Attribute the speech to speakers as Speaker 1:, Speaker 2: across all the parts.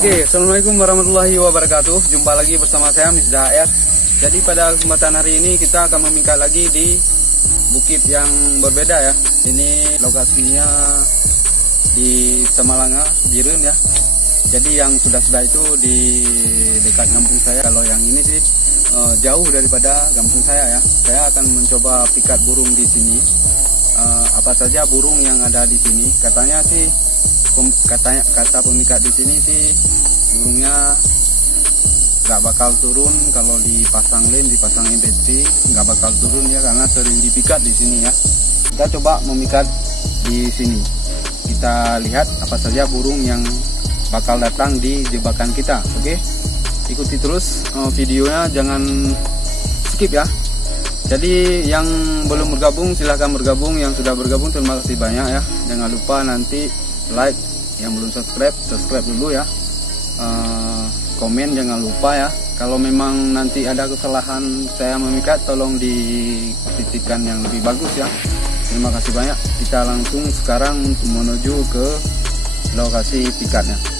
Speaker 1: Oke, Assalamualaikum warahmatullahi wabarakatuh. Jumpa lagi bersama saya Misda HR Jadi pada kesempatan hari ini kita akan memikat lagi di bukit yang berbeda ya. Ini lokasinya di Semalanga, Birun ya. Jadi yang sudah-sudah itu di dekat kampung saya. Kalau yang ini sih eh, jauh daripada kampung saya ya. Saya akan mencoba pikat burung di sini. Eh, Apa saja burung yang ada di sini? Katanya sih katanya kata pemikat di sini sih burungnya nggak bakal turun kalau dipasang lem dipasang MPT nggak bakal turun ya karena sering dipikat di sini ya. Kita coba memikat di sini. Kita lihat apa saja burung yang bakal datang di jebakan kita oke? Ikuti terus eh, videonya jangan skip ya. Jadi yang belum bergabung silahkan bergabung. Yang sudah bergabung terima kasih banyak ya. Jangan lupa nanti like Yang belum subscribe, subscribe dulu ya. Eh, Komen jangan lupa ya. Kalau memang nanti ada kesalahan saya memikat Tolong dititipkan yang lebih bagus ya. Terima kasih banyak. Kita langsung sekarang menuju ke lokasi pikatnya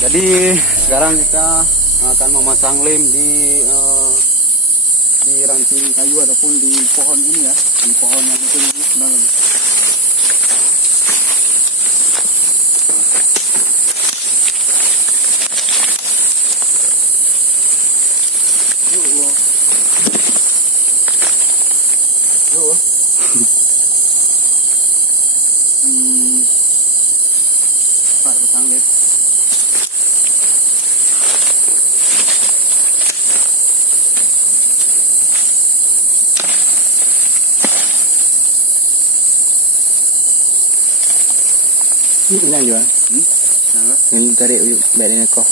Speaker 1: Jadi sekarang kita akan memasang lem di eh, di ranting kayu ataupun di pohon ini ya, di pohon yang itu ini dalam. Yuk, wah. Yuk. Hmm. Pak pasang lem.
Speaker 2: Ini lah juga
Speaker 1: Hmm? Nah,
Speaker 2: Ini tarik ujuk dengan kau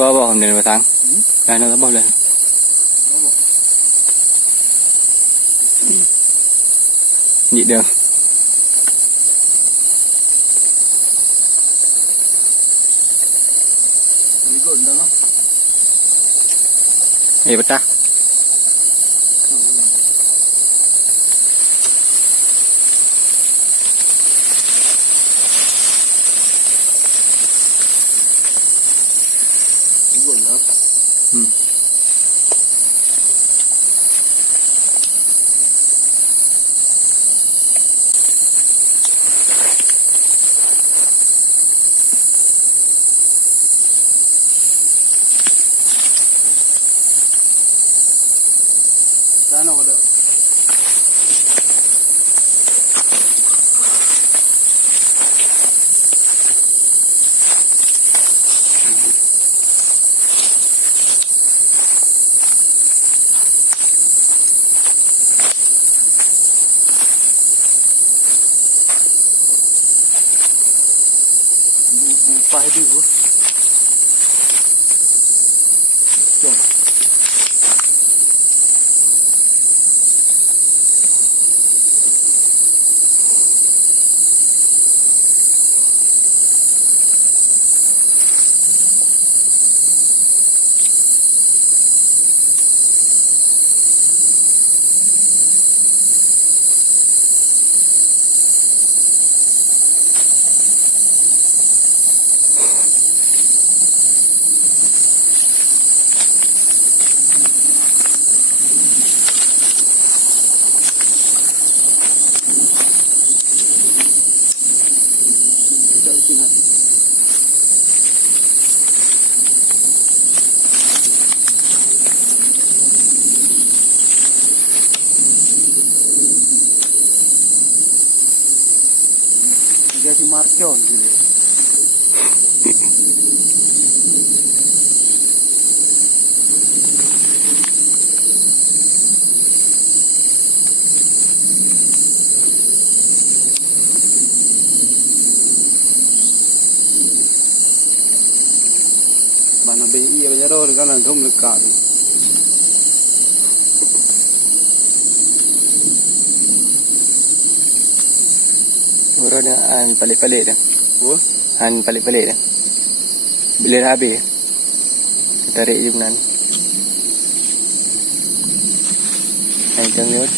Speaker 2: Vô vô hầm điện mà
Speaker 1: thắng.
Speaker 2: Cái nó bao lên. Nhị đường.
Speaker 1: Đi gọn đâu không? Ê bắt ta.
Speaker 2: Baru ada an pelik-pelik dah.
Speaker 1: Oh,
Speaker 2: Han. Bila dah habis, kita tarik benar. Hai, jangan lewat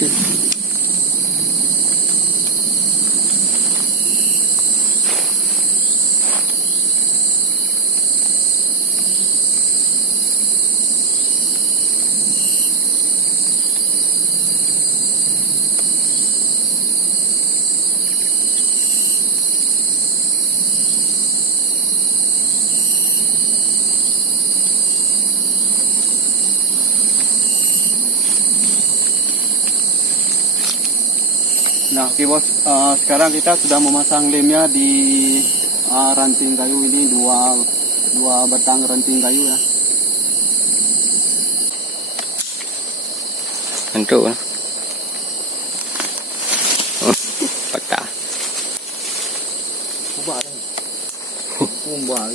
Speaker 1: Nah, oke bos, Eh, sekarang kita sudah memasang lemnya di eh, ranting kayu ini dua dua batang ranting kayu ya.
Speaker 2: Untuk lah. Patah.
Speaker 1: Ubah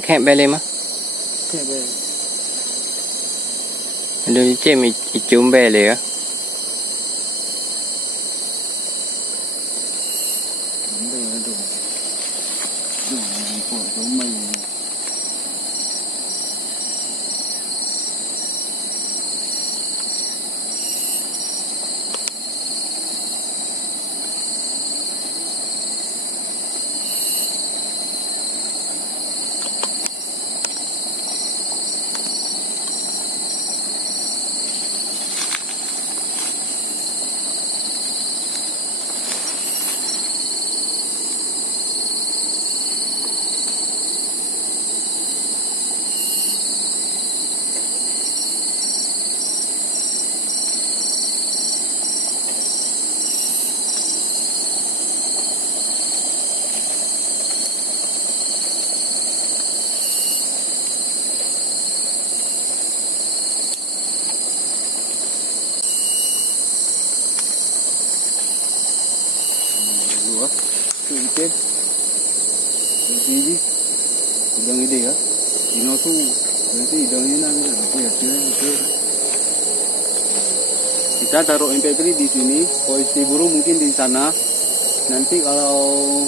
Speaker 1: Can't believe
Speaker 2: it. Can't believe it. Do
Speaker 1: you see me? It's jump believe it. Sedikit jadi udang ide ya. Ino tu nanti ini nanti apa ya kita taruh MP3 di sini. Posisi burung mungkin di sana. Nanti kalau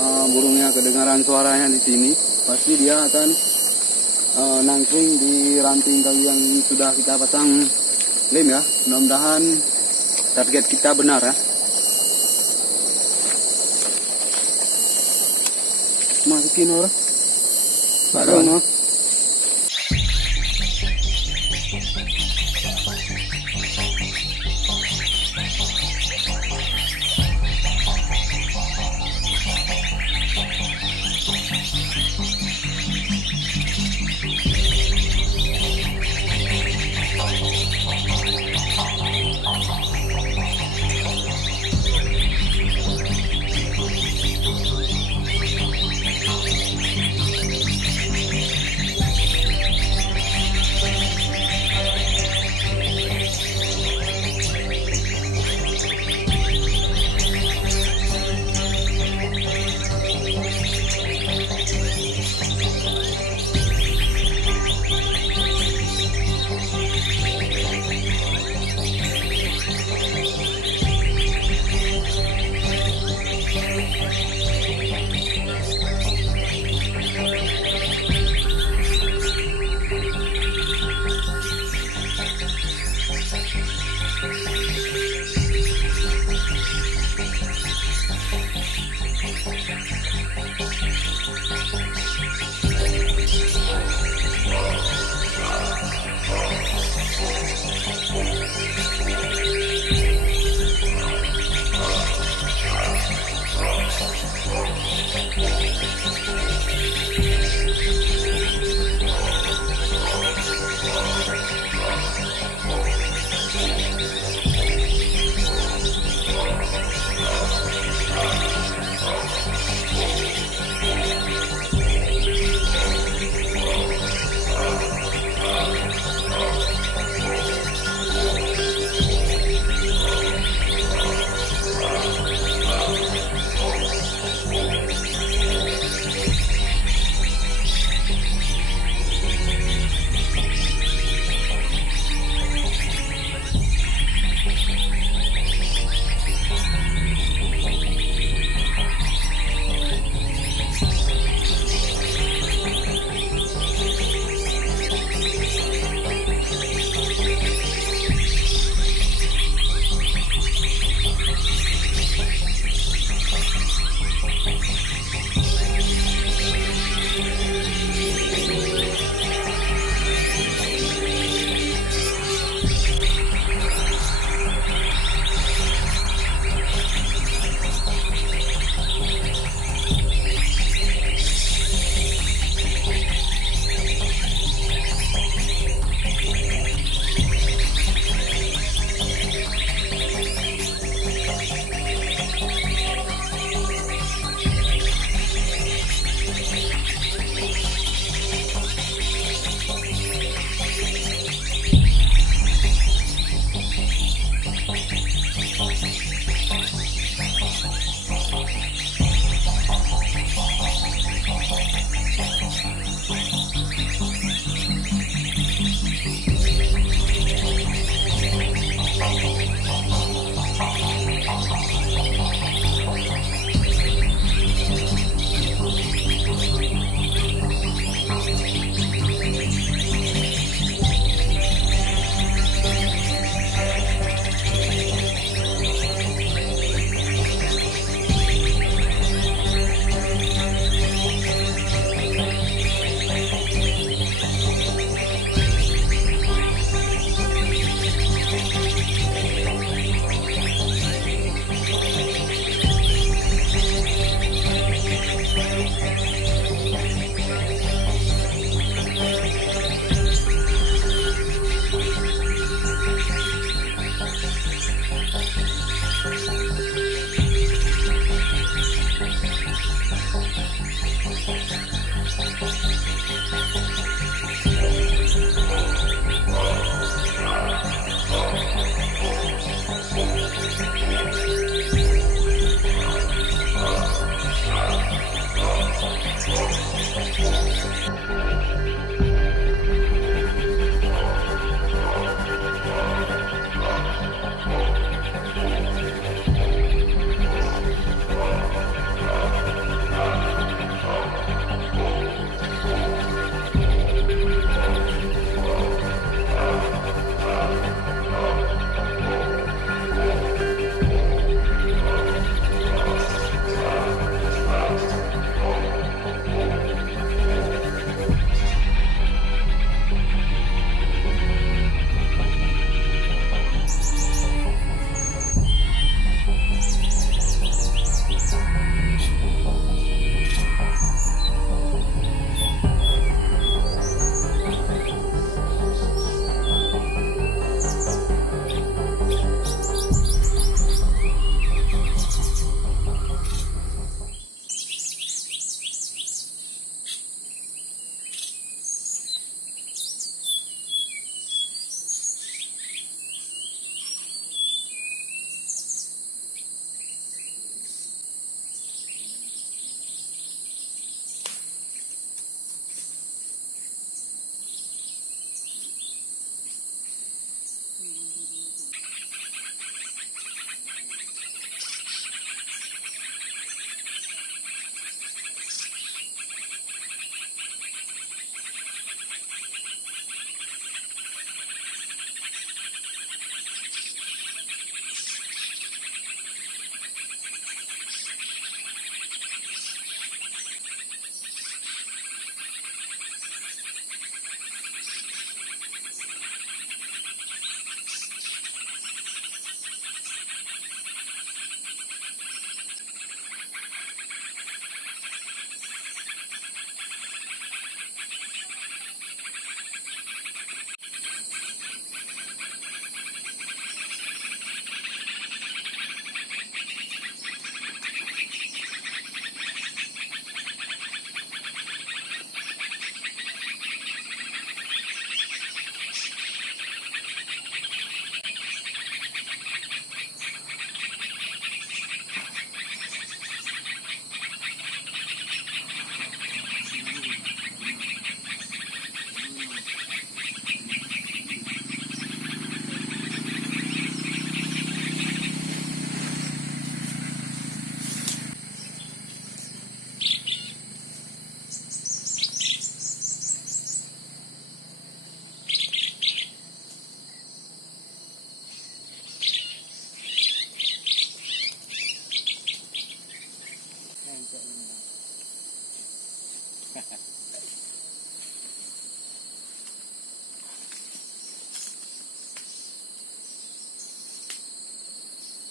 Speaker 1: uh, burungnya kedengaran suaranya di sini pasti dia akan uh, nangkring di ranting kayu yang sudah kita pasang lem ya. Mudah-mudahan target kita benar ya masukin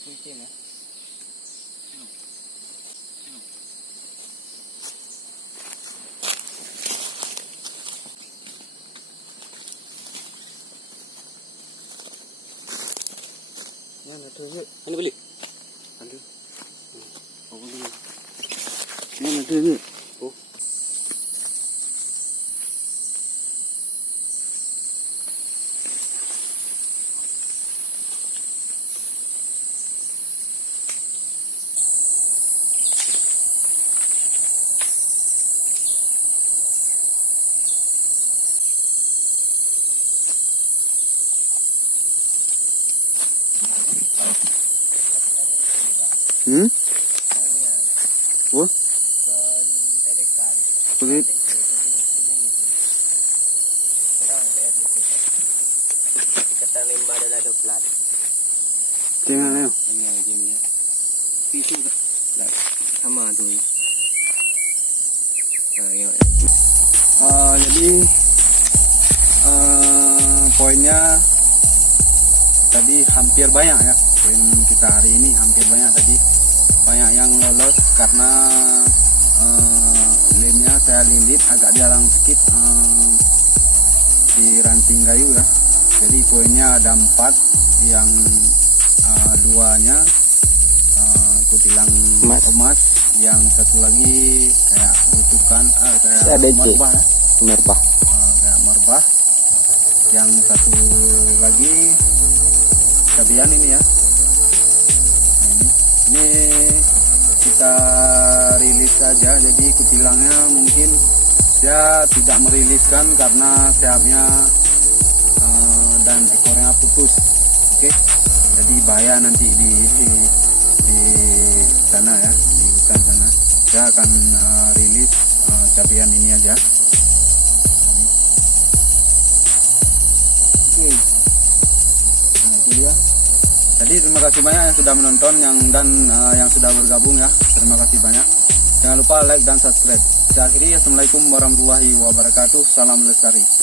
Speaker 2: Mungkin ya. Mana tu je?
Speaker 1: Mana beli?
Speaker 2: Ada.
Speaker 1: Oh, beli. Uh, poinnya tadi hampir banyak ya. Poin kita hari ini hampir banyak. Tadi banyak yang lolos karena uh, lemnya saya lilit agak jarang sedikit uh, di ranting kayu ya. Jadi poinnya ada empat yang uh, duanya uh, kutilang
Speaker 2: Emas.
Speaker 1: emas yang satu lagi kayak rutukan ah, kayak merbah ya?
Speaker 2: Merpah.
Speaker 1: Yang satu lagi. Cabian ini ya. Ini. Ini kita rilis saja jadi kutilangnya mungkin dia tidak meriliskan karena sayapnya uh, dan ekornya putus. Oke? Jadi bahaya nanti di di, di sana ya di hutan sana. Saya akan uh, rilis uh, cabian ini aja Jadi terima kasih banyak yang sudah menonton yang dan uh, yang sudah bergabung ya. Terima kasih banyak. Jangan lupa like dan subscribe. Saya akhiri Assalamualaikum warahmatullahi wabarakatuh. Salam lestari.